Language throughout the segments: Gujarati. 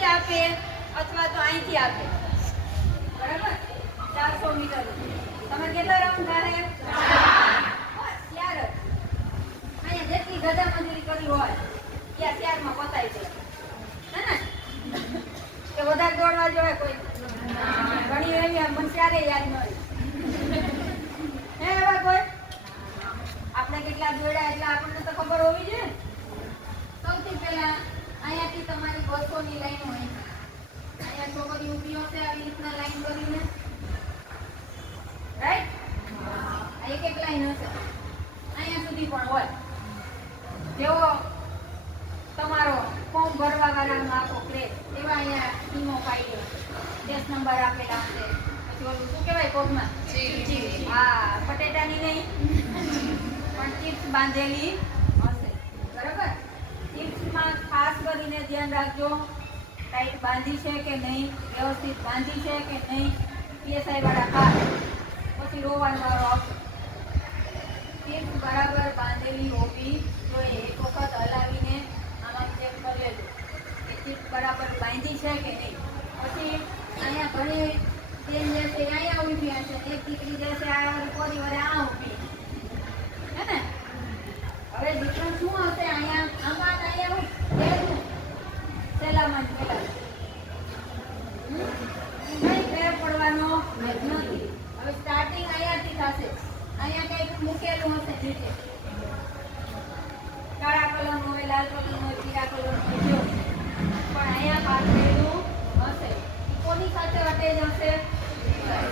અહીંથી આપે અથવા તો અહીંથી આપે, બરાબર? 400 મીટર. તમે કેટલા રાઉન્ડ થાય? 4. અહીંયા જેટલી ગધા મજૂરી કરી હોય ત્યાં 4 માં પતાઈ જાય, હે ને? કે વધારે દોડવા જોઈએ કોઈ? ઘણી એવી મને 4 યાદ ન રહી. હે એવા કોઈ? આપણે કેટલા દોડ્યા એટલે આપણને તો ખબર હોવી જોઈએ. સૌથી પહેલા અહીંયાથી તમારી 200 ની લાઈન હોય. અહીંયા છોકરી ઊભી હશે આવી રીતના લાઈન કરીને, રાઈટ? એક એક લાઈન હશે, અહીંયા સુધી પણ હોય. જેવો તમારો ફોર્મ ભરવા વાળાનો આખો ક્રેસ એવા અહીંયા ટીમો પાડી હશે, 10 નંબર આપેલા હશે. પછી ઓલું શું કહેવાય કોકમાં? હા, બટેટાની નહીં પણ ચિપ્સ બાંધેલી હશે, બરાબર? ચિપ્સમાં ખાસ કરીને ધ્યાન રાખજો, ટાઈટ બાંધી છે કે નહીં, વ્યવસ્થિત બાંધી છે કે નહીં. પીએસઆઈ વાળા ખાસ પછી રોવાનો વારો આવશે. ચિપ્સ બરાબર બાંધેલી હોવી જોઈએ. એક વખત હલાવીને આમાં ચેક કરી લેજો કે ચિપ્સ બરાબર બાંધી છે કે નહીં. પછી અહીંયા ઘણી બેન જશે અહીંયા ઊભી હશે, એક દીકરી જશે આ કોરી વડે આ ઊભી, હે ને? હવે ડિફરન્સ શું હશે? અહીંયા આમાં અહીંયા હું સેલામાં પેલા કઈ ફેર પડવાનો નથી. હવે સ્ટાર્ટિંગ અહીંયાથી થશે. અહીંયા કંઈક મૂકેલું હશે નીચે, કાળા કલરનું હોય, લાલ કલરનું હોય, પીળા કલરનું હોય, જો પણ અહીંયા પાથરેલું હશે. કોની સાથે અટેચ હશે?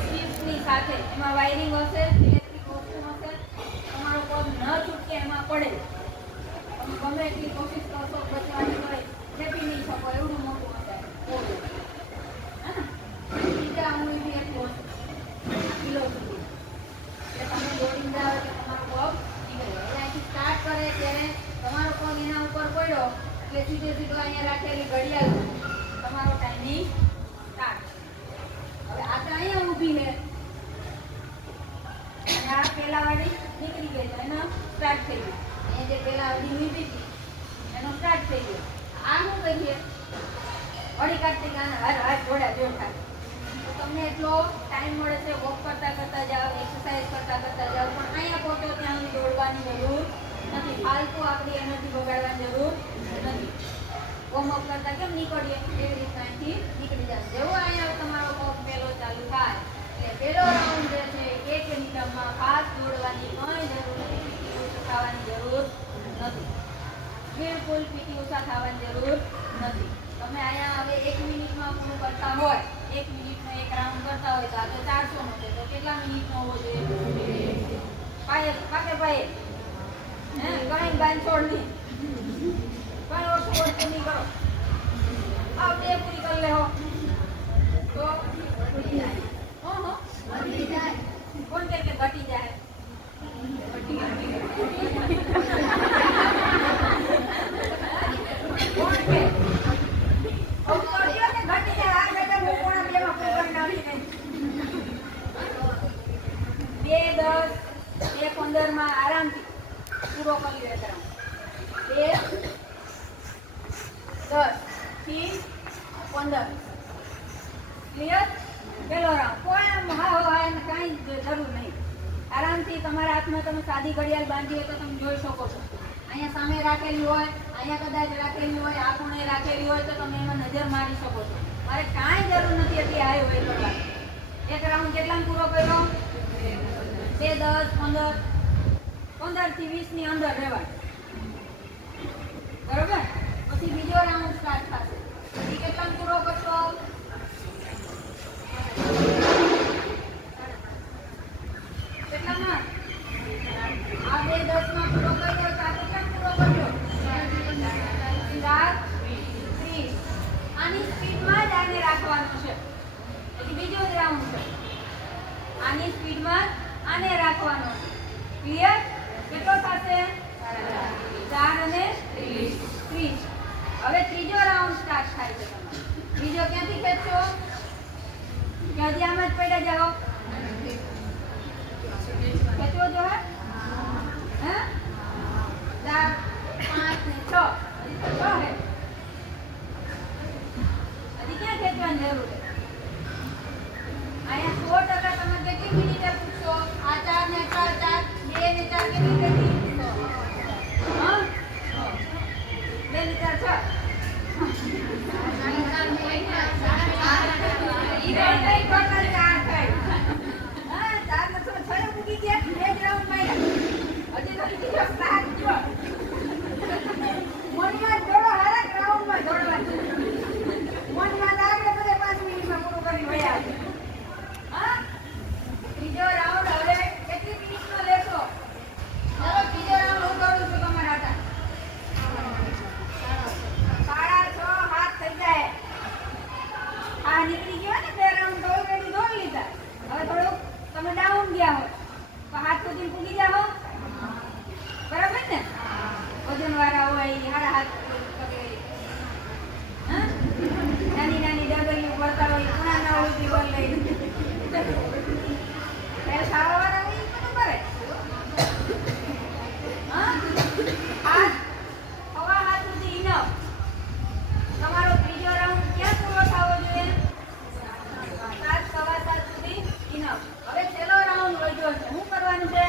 સ્વીચની સાથે. એમાં વાયરિંગ હશે, ઇલેક્ટ્રિક વસ્તુ હશે. તમારો પગ ન છૂટકે એમાં પડે. તમે ગમે એટલી કોશિશ કરશો બચવાની હોય, ખેપી નહીં શકો એવડું મોટું હશે. બીજા હું બી એટલું હશે કિલો સુધી. એટલે તમે દોડીને જાઓ એટલે તમારો પગ નીકળે. એટલે અહીંથી સ્ટાર્ટ કરે ત્યારે તમારો પગ એના ઉપર પડ્યો એટલે સીધે સીધો અહીંયા રાખેલી ઘડિયાળ તમારો ટાઈમિંગ સ્ટાર્ટ. હવે આ તો અહીંયા ઊભી છે અને આ પેલા વાળી નીકળી ગઈ તો એનો સ્ટાર્ટ થઈ ગયો. અહીંયા જે પેલા વાળી ઊભી હતી એનો સ્ટાર્ટ થઈ ગયો. આ શું કહીએ? અડી કાઢતી ગાના હાર હાર જોડા જોડ થાય. તો તમને એટલો ટાઈમ મળે છે વોક કરતા કરતા જાઓ, એક્સરસાઇઝ કરતા કરતા જાઓ, પણ અહીંયા પહોંચો ત્યાં સુધી દોડવાની જરૂર નથી. ફાલતુ આપણી એનર્જી બગાડવાની જરૂર નથી. વોર્મઅપ કરતા કેમ નીકળીએ એવી રીતના અહીંથી નીકળી જાય. જેવો અહીંયા તમારો પગ પહેલો ચાલુ થાય એટલે પહેલો રાઉન્ડ જે છે 1 મિનિટમાં ફાસ્ટ દોડવાની કંઈ જરૂર નથી. ઓછું થવાની જરૂર નથી, બિલકુલ પીટી ઓછા થવાની જરૂર નથી. તમે અહીંયા હવે 1 મિનિટમાં પૂરું કરતા હોય, 1 મિનિટનો એક રાઉન્ડ કરતા હોય તો આ તો 400 નો છે, તો કેટલા મિનિટનો હોવો જોઈએ? પાકે ભાઈ હે કઈ બાંધછોડ નહીં, કઈ ઓછું ઓછું નહીં કરો. આ 2 પૂરી કરી લેવો તો ઘટી જાય. ઘટી જાય. કોણ કે ઘટી જાય? ઘટી જાય. કોણ કે? માં આરામથી પૂરો કરી લેતા. 2 10 થી 15 ક્લિયર? પેલો રાઉન્ડ કોઈ આમ હા કાંઈ જરૂર નહીં. આરામથી તમારા હાથમાં તમે સાદી ઘડિયાળ બાંધી હોય તો તમે જોઈ શકો છો. અહીંયા સામે રાખેલી હોય, અહીંયા કદાચ રાખેલી હોય, આ ખૂણે રાખેલી હોય તો તમે એમાં નજર મારી શકો છો. મારે કાંઈ જરૂર નથી એટલી હાઈ હોય કરવાની. એક રાઉન્ડ કેટલામાં પૂરો કર્યો? 2 10 15 થી 20 ની અંદર રહેવાય, બરોબર? પછી બીજો રાઉન્ડ સ્ટાર્ટ થશે. એ કેટલામાં પૂરો કરશો? કેટલામાં? આ 2 10 માં પૂરો કર્યો તો આ કેટલામાં પૂરો કર્યો? 4 30. આની સ્પીડમાં જ આને રાખવાનું છે. એટલે બીજો જ રાઉન્ડ છે. આની સ્પીડમાં આને રાખવાનો છે. ક્લિયર? કેટલો થશે? 4 અને 30. હવે ત્રીજો રાઉન્ડ સ્ટાર્ટ થાય છે તમારો. બીજો ક્યાંથી ખેંચશો? ક્યાંથી આમ જ પડ્યા જાઓ? ખેંચવો જો હે? 4 5 ને 6 હે. ક્યાં ખેંચવાની જરૂર છે? અહીંયા 100% તમે કેટલી મિનિટે પૂછશો? આ 4 ને 4 2 ને 4 કેટલી કેટલી? હા 2 ને 4 6 નીકળી ગયો ને 2 રાઉન્ડ ઓલરેડી દોડી લીધા. હવે થોડુંક તમે ડાઉન ગયા હો તો હાથ સુધી પૂગી જાઓ. બરાબર ને? વજન વાળા હોય હારા હાથ પકડે. હા નાની નાની ડબલી વળતા હોય ખૂણા ના હોય થી વળ લઈ ખાવા વાળા હોય બધું કરે. હા હાથ હવા હાથ સુધી ઇનફ. તમારો ત્રીજો રાઉન્ડ ક્યાં પૂરો થવો જોઈએ? 7 સવા 7 સુધી ઇનફ. હવે છેલ્લો રાઉન્ડ વધ્યો છે. શું કરવાનું છે?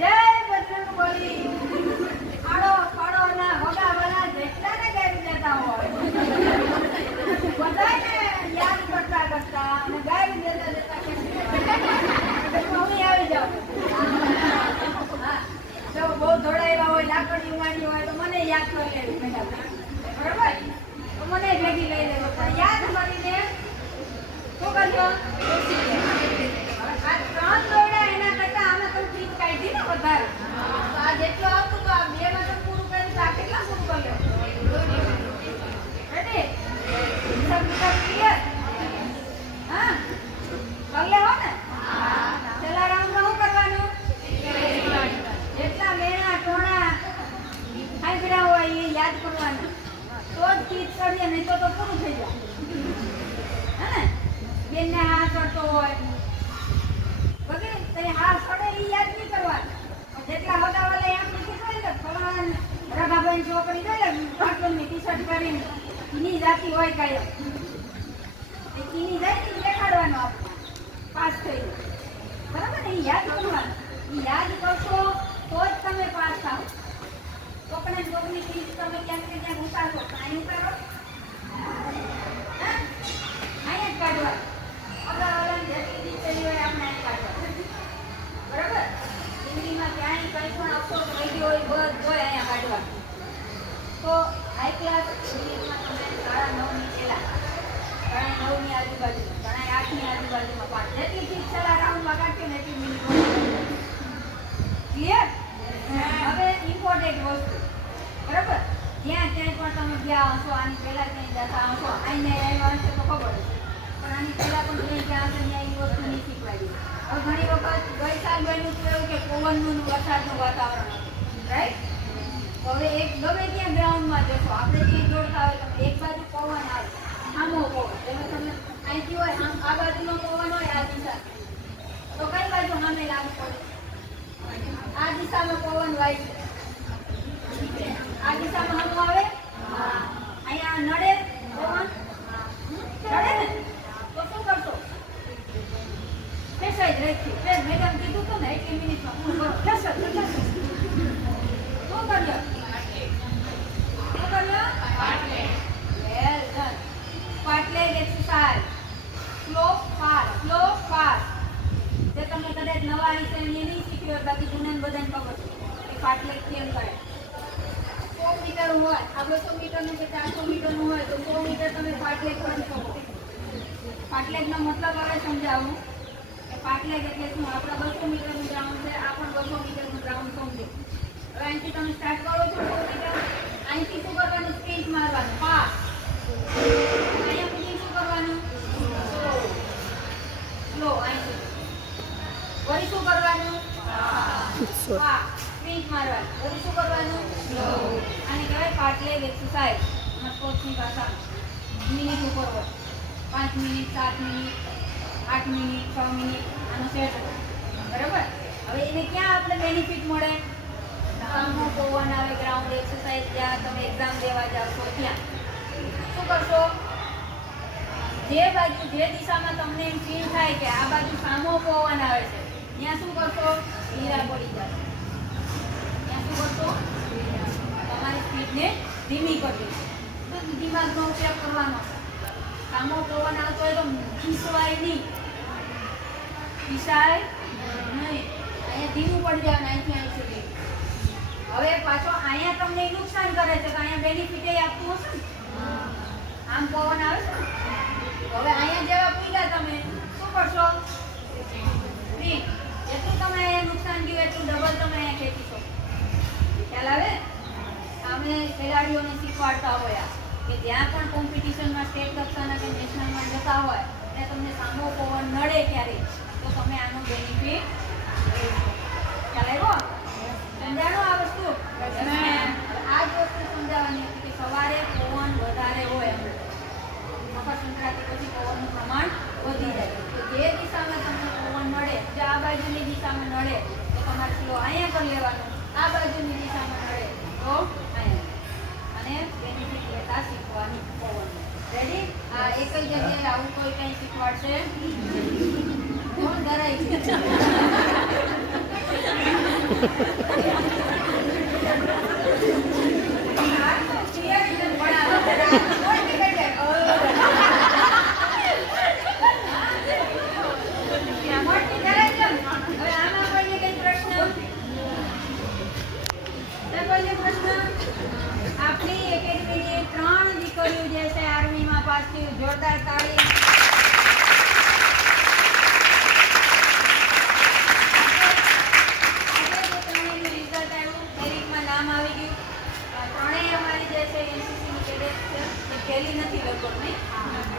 જય બજરંગબલી. આડો પાડો ના વગા વગા જેટલાને ગાવી દેતા હોય બધાને યાદ કરતા કરતા અને ગાવી દેતા દેતા હું આવી જાઉં. હા જો બહુ દોડાયેલા હોય લાકડી ઉમાડી હોય તો મને યાદ કરી લેવું પહેલા. બરાબર? તો મને ભેગી લઈ લેવો પણ યાદ કરીને શું કરજો? આ 3 દોડા એના કરતા આમાં તો ટ્રીક કાઢી ને વધારે. તો આ જેટલું આવતું તો આ 2 માં તો પૂરું કર્યું તો આ કેટલા પૂરું કર્યો? રેડી? સબ ક્લિયર? હા કરી લેવો ને? છેલ્લા રાઉન્ડમાં શું કરવાનું? જેટલા મેણા ટોણા હાંભળ્યા હોય એ યાદ કરવાનું. તો જ ચીજ કરીએ નહીં તો પૂરું થઈ જાય. હે ને? બેનને હાથ ચડતો હોય વગેરે તો હાથ ચડે એ યાદ નહીં કરવાનું. જેટલા હગાવાલા એમ નથી કહે કે ફલાણા રઘાભાઈ છોકરી જોઈ લે પાટણની ટી-શર્ટ પહેરીને એની જાતિ હોય કાયમ એ કીની જાતિ દેખાડવાનું આપણે પાસ થઈ ગયું. બરાબર ને? એ યાદ કરવાનું. એ યાદ કરશો તો જ તમે પાસ થાઓ. કોકને કોકની ફીસ તમે ક્યાંક ને ક્યાંક ઉતારો અહીં ઉતારો અહીંયા જ કાઢવા. અગાવાળાને જેટલી દીકરી હોય આપણે અહીં કાઢવા. બરાબર? જિંદગીમાં ક્યાંય કંઈ પણ અફસોસ રહી ગયો હોય બધો અહીંયા કાઢવા. તો હાઈ ક્લાસ ઇંગ્લિશમાં તમે 9:30 પહેલા 9:30 આજુબાજુમાં 8:30 આજુબાજુમાં પાઠ જેટલી ફીસ છેલ્લા રાઉન્ડમાં કાઢ્યો ને એટલી મિનિટ ક્લિયર? હવે ઇમ્પોર્ટન્ટ વસ્તુ બરાબર જ્યાં ક્યાંય પણ તમે ગયા હશો આની પહેલા ક્યાંય જતા હશો આઈને આવ્યા હશે તો ખબર હશે પણ આની પહેલા પણ ક્યાંય ગયા હશે ત્યાં એ વસ્તુ નહીં શીખવાડી. હવે ઘણી વખત ગઈ સાલ બન્યું હતું એવું કે પવનનું વરસાદનું વાતાવરણ હતું રાઈટ? હવે એક ગમે ત્યાં ગ્રાઉન્ડમાં જશો આપણે ત્યાં દોડતા હોય તો એક બાજુ પવન આવે સામો પવન જેમાં તમને અહીંથી હોય આ બાજુનો પવન હોય આ દિશા તો કઈ બાજુ સામે લાગુ પડે? આ દિશામાં પવન વાય છે આ દિશામાં હમ આવે અહીંયા નડે પવન નડે ને તો શું કરશો? ફેસાઈ જ રહી છે મેડમ કીધું તો ને એટલી મિનિટમાં પૂરું કરો. ફેસાઈ શું કર્યો? શું કર્યો? Well done. પાટલેગ એક્સરસાઇઝ સ્લો ફાસ્ટ જે તમે કદાચ નવા હશે એ નહીં શીખ્યો હોય બાકી જૂના બધાને ખબર છે એ પાટલેગ કેમ કરે. 100 મીટર હોય આ 200 મીટરનું કે 400 મીટરનું હોય તો 100 મીટર તમે પાટલેગ કરી શકો. પાટલેગનો મતલબ હવે સમજાવું કે પાટલેગ એટલે શું? આપણા 200 મીટરનું ગ્રાઉન્ડ છે આ પણ 200 મીટરનું ગ્રાઉન્ડ સમજો. હવે અહીંથી તમે સ્ટાર્ટ કરો છો 100 મીટર અહીંથી શું કરવાનું? સ્પ્રિન્ટ મારવાનું ફાસ્ટ. અહીંયા સુધી શું કરવાનું? સ્લો. અહીંથી વળી શું કરવાનું? સ્પ્રિન્ટ મારવાનું. વળી શું કરવાનું? સ્લો. આને કહેવાય પાટલેગ એક્સરસાઇઝ. સ્પોર્ટ્સની ભાષામાં મિનિટ ઉપર હોય 5 મિનિટ 7 મિનિટ 8 મિનિટ 6 મિનિટ આનો સેટ હોય. બરાબર? હવે એને ક્યાં આપણે બેનિફિટ મળે? સામો પવન આવે ગ્રાઉન્ડ એક્સરસાઇઝ જ્યાં તમે એક્ઝામ દેવા જાઓ છો ત્યાં શું કરશો? જે બાજુ જે દિશામાં તમને એમ ફીલ થાય કે આ બાજુ સામો પવન આવે છે ત્યાં શું કરશો? ધીરા પડી જશે. ત્યાં શું કરશો? તમારી સ્પીડને ધીમી કરવી. તો દિમાગનો ઉપયોગ કરવાનો. સામો પવન આવતો હોય તો ખીસવાય નહીં. ખીસાય નહીં. અહીંયા ધીમું પડી જાય અહીંથી અહીં સુધી. હવે પાછો અહીંયા તમને નુકસાન કરે છે તો અહીંયા બેનિફિટ આપતું હશે ને. આમ પવન આવે છે ને. હવે અહીંયા જેવા પૂગ્યા તમે શું કરશો? સ્પીડ. જેટલું તમે અહીંયા નુકસાન થયું એટલું ડબલ તમે અહીંયા ખેંચી શકો. ખ્યાલ આવે? અમે ખેલાડીઓને શીખવાડતા હોય કે જ્યાં પણ કોમ્પિટિશનમાં સ્ટેટ કક્ષાના કે નેશનલમાં જતા હોય અને તમને સામો પવન નડે ક્યારેય તો તમે આનો બેનિફિટ ખ્યાલ આવ્યો? સમજાણો આ વસ્તુ? આ જ વસ્તુ સમજાવવાની હતી કે સવારે પવન વધારે હોય મકર સંક્રાંતિ પછી પવનનું પ્રમાણ વધી જાય તો જે દિશામાં તમને પવન નડે જો આ બાજુની દિશામાં નડે તો તમારે કિલો અહીંયા કરી લેવાનું. આ બાજુની દિશામાં નડે તો અહીંયા અને બેનિફિટ લેતા શીખવાનું પવન. રેડી? આ એક જ જગ્યાએ આવું કોઈ કંઈ શીખવાડશે કોણ ડરાય છે? આપણી એકેડમીની 3 દીકરીઓ જે છે આર્મીમાં પાસ થઈ. જોરદાર તાળી. ખેલી નથી લગભગ નહીં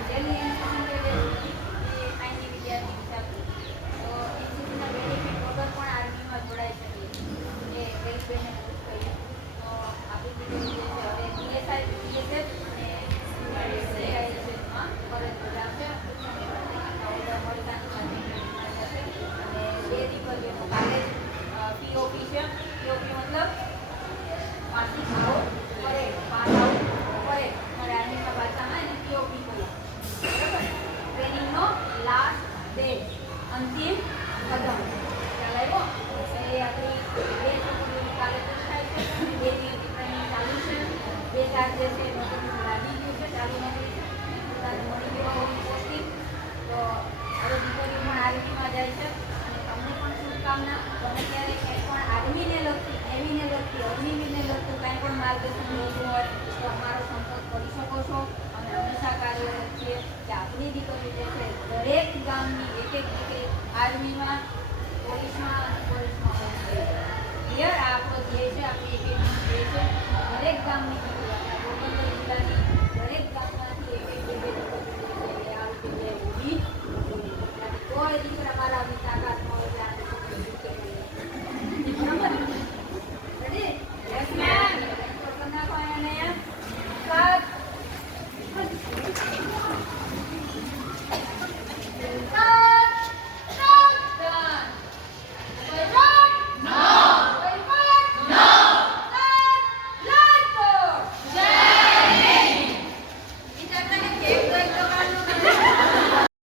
ખેલી એનસીસી કેડેટ આઈની વિદ્યાર્થી સાથે તો એનસીસીના બેનિફિટ વગર પણ આર્મીમાં જોડાઈ શકીએ એ રેલવેને પૂછ કરીએ તો આપણી દીકરી જે છે હવે બીએસએફ અને સીઆઈએસએફમાં ફરજ બજાવશે અને બે દીકરીઓનો કાલે પીઓપી છે. પીઓપી મતલબ passing out parade pass out parade ટ્રેનિંગનો લાસ્ટ ડે અંતિમ કદમ. ખ્યાલ આવ્યો? એ આપણી 2 છોકરીઓની કાલે પૂછ થાય છે અને 2 દિવસની ટ્રેનિંગ ચાલુ છે. 2 4 જે છે નોકરી લાગી ગયું છે ચાલુ નોકરી પોતાને મળી ગયો હોવી પોસ્ટિંગ તો હવે દીકરીઓ પણ આર્મીમાં જાય છે અને તમને પણ શુભકામના. તમે ત્યારે કંઈ પણ આર્મીને લગતી નેવીને લગતી અગ્નિવીરને લગતું કાંઈ પણ માર્ગદર્શન જોતું હોય તો અમારો સંપર્ક કરી શકો છો. અમે હંમેશા કાર્યરત છીએ કે આપણી દીકરીઓ જે છે દરેક ગામની એક દીકરી આર્મીમાં પોલીસમાં અને પોલીસમાં ક્લિયર. આ